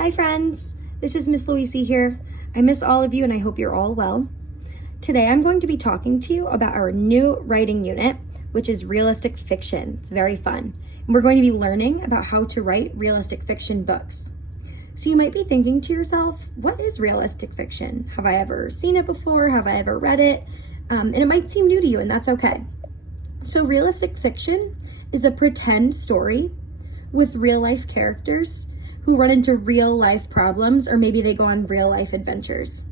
Hi friends, this is Miss Louise here. I miss all of you and I hope you're all well. Today I'm going to be talking to you about our new writing unit, which is realistic fiction. It's very fun. And we're going to be learning about how to write realistic fiction books. So you might be thinking to yourself, what is realistic fiction? Have I ever seen it before? Have I ever read it? And it might seem new to you, and that's okay. So realistic fiction is a pretend story with real life characters who run into real life problems, or maybe they go on real life adventures.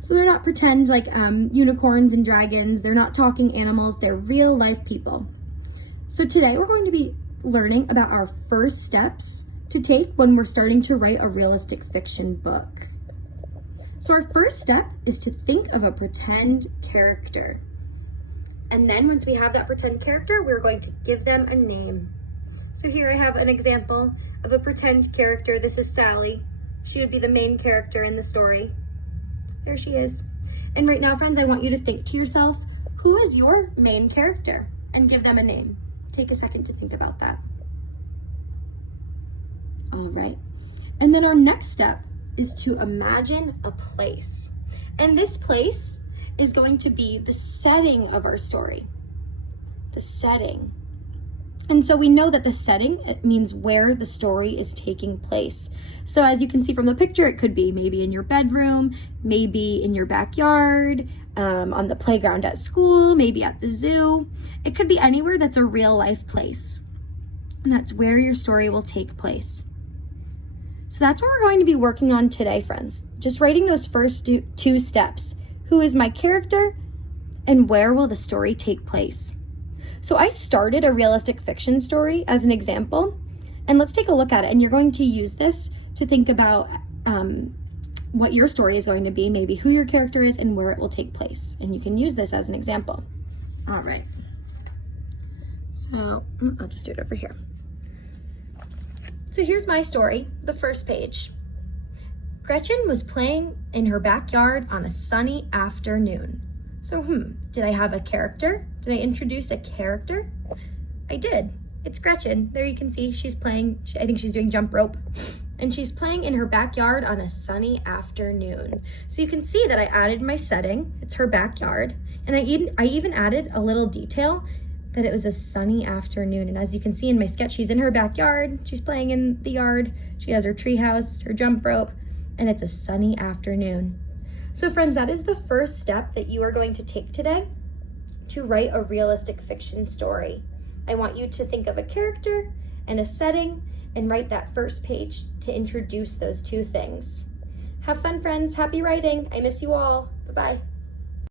So they're not pretend like unicorns and dragons. They're not talking animals. They're real life people. So today we're going to be learning about our first steps to take when we're starting to write a realistic fiction book. So our first step is to think of a pretend character. And then once we have that pretend character, we're going to give them a name. So here I have an example of a pretend character. This is Sally. She would be the main character in the story. There she is. And right now, friends, I want you to think to yourself, who is your main character? And give them a name. Take a second to think about that. All right. And then our next step is to imagine a place. And this place is going to be the setting of our story. The setting. And so we know that the setting, it means where the story is taking place. So as you can see from the picture, it could be maybe in your bedroom, maybe in your backyard, on the playground at school, maybe at the zoo. It could be anywhere that's a real life place. And that's where your story will take place. So that's what we're going to be working on today, friends. Just writing those first two steps. Who is my character and where will the story take place? So I started a realistic fiction story as an example, and let's take a look at it. And you're going to use this to think about what your story is going to be, maybe who your character is and where it will take place. And you can use this as an example. All right. So I'll just do it over here. So here's my story, the first page. Gretchen was playing in her backyard on a sunny afternoon. So, did I have a character? Did I introduce a character? I did. It's Gretchen. There you can see she's playing, I think she's doing jump rope. And she's playing in her backyard on a sunny afternoon. So you can see that I added my setting. It's her backyard. And I even added a little detail that it was a sunny afternoon. And as you can see in my sketch, she's in her backyard. She's playing in the yard. She has her treehouse, her jump rope, and it's a sunny afternoon. So friends, that is the first step that you are going to take today to write a realistic fiction story. I want you to think of a character and a setting and write that first page to introduce those two things. Have fun, friends. Happy writing. I miss you all. Bye-bye.